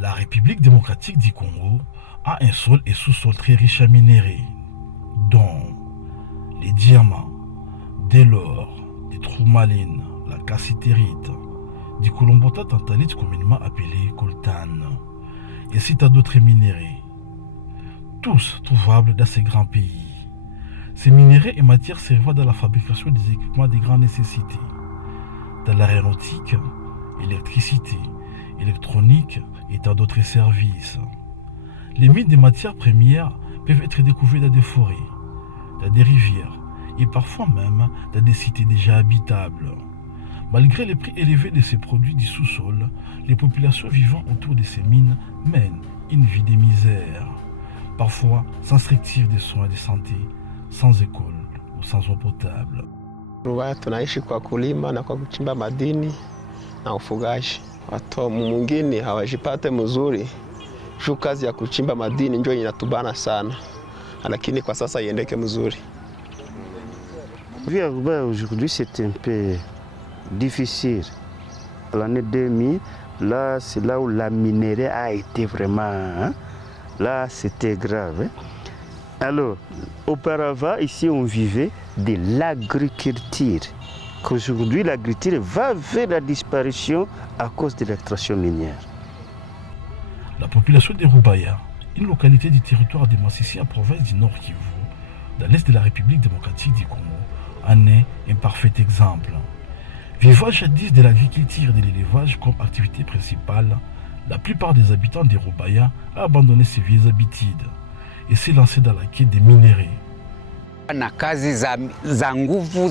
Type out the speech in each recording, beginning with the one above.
La République démocratique du Congo a un sol et sous-sol très riche à minéraux, dont les diamants, de l'or, des tourmalines, la cassitérite, du colombota tantalite communément appelé coltan, ainsi à d'autres minéraux, tous trouvables dans ces grands pays. Ces minéraux et matières servent dans la fabrication des équipements de grande nécessité, dans l'aéronautique, électricité, électronique et tant d'autres services. Les mines de matières premières peuvent être découvertes dans des forêts, dans des rivières et parfois même dans des cités déjà habitables. Malgré les prix élevés de ces produits du sous-sol, les populations vivant autour de ces mines mènent une vie de misère, parfois sans structure de soins de santé, sans école ou sans eau potable. Tunaishi kwa kulima na kwa kuchimba madini na ufugaji. Watu mwingine hawajipate mzuri. Juu kazi ya kuchimba madini ndio inatubana sana. Lakini kwa sasa iendeke mzuri. Vie urbaine aujourd'hui c'est un peu difficile. L'année 2000, là c'est là où la minerai a été vraiment là c'était grave. Alors, auparavant, ici, on vivait de l'agriculture. Qu'aujourd'hui, l'agriculture va vers la disparition à cause de l'extraction minière. La population de Rubaya, une localité du territoire de Massissi en province du Nord Kivu, dans l'est de la République démocratique du Congo, en est un parfait exemple. Vivant jadis de l'agriculture et de l'élevage comme activité principale, la plupart des habitants de Rubaya ont abandonné ces vieilles habitudes et s'est lancé dans la quête des minéraux. Na kazi za nguvu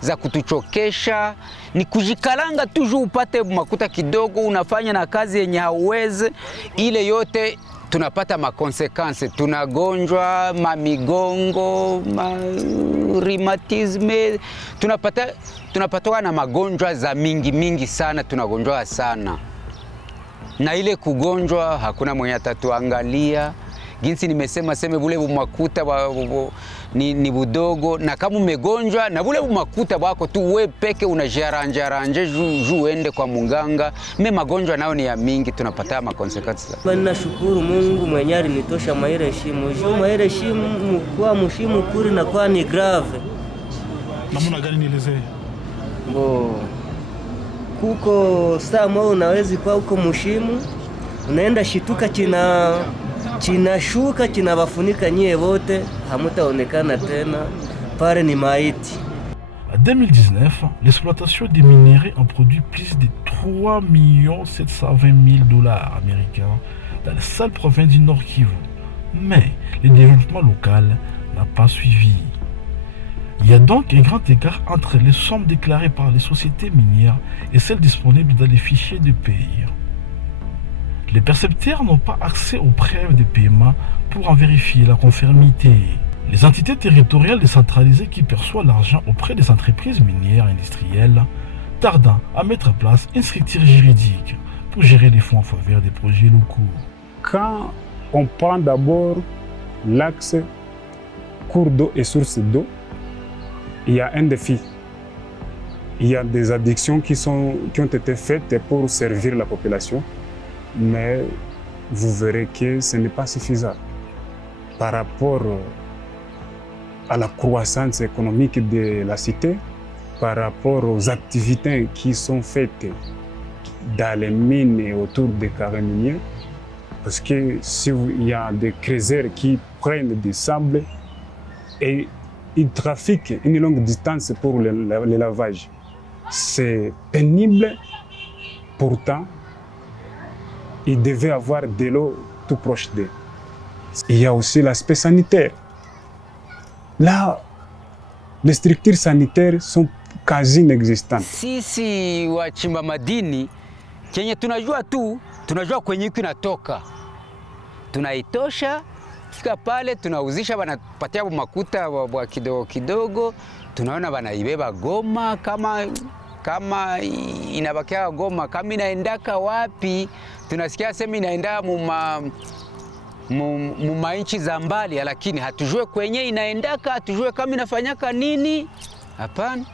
za kutuchokesha ni kujikalanga toujours upate makuta kidogo, unafanya na kazi yenye hauwezi, ile yote tunapata makonsekansi, tunagonjwa mamigongo, rheumatisme, tunapatwa na magonjwa za mingi sana, tunagonjwa sana. Na ile kugonjwa hakuna mwenye atatuangalia. Jinsi nimesema bule bumakuta ni budogo, na kama umegonjwa na bule bumakuta bwako tu we peke unajaranje juu uende kwa munganga. Magonjwa nao ni ya mingi, tunapata makonsekansi. Nashukuru Mungu mwenye alinitosha maire shimu. Juu maire shimu kwa mushimu kuri na kwa ni grave. Namuna gani nielezee? Kuko saa moja unawezi kwa uko mushimu, unaenda shituka kinashuka kinabafunika nyie wote, hamutaonekana tena, pare ni maiti. En 2019, l'exploitation des minéraux a produit plus de 3 720 000 dollars américains dans les seules provinces du Nord Kivu. Mais le développement local n'a pas suivi. Il y a donc un grand écart entre les sommes déclarées par les sociétés minières et celles disponibles dans les fichiers de paye. Les percepteurs n'ont pas accès aux preuves de paiement pour en vérifier la conformité. Les entités territoriales décentralisées qui perçoivent l'argent auprès des entreprises minières industrielles tardent à mettre en place une structure juridique pour gérer les fonds en faveur des projets locaux. Quand on prend d'abord l'axe cours d'eau et source d'eau, il y a un défi. Il y a des addictions qui ont été faites pour servir la population, mais vous verrez que ce n'est pas suffisant par rapport à la croissance économique de la cité, par rapport aux activités qui sont faites dans les mines et autour des carrés miniers. Parce que s'il y a des creuseurs qui prennent du sable et ils trafiquent une longue distance pour le lavage, c'est pénible. Pourtant, ils devaient avoir de l'eau tout proche d'eux. Il y a aussi l'aspect sanitaire. Là, les structures sanitaires sont quasi inexistantes. Sisi wachimba madini, kenye tunajua kwenye kinatoka. Tunaitosha, kika pale tunauzisha, wanapatia makuta wa kidogo, tunaona wanaibeba Goma, kama inabakia Goma, kama inaendaka wapi, tunasikia sema inaenda mu nchi za mbali, lakini hatujue kwenye inaendaka, hatujue kama inafanyaka nini. Hapana.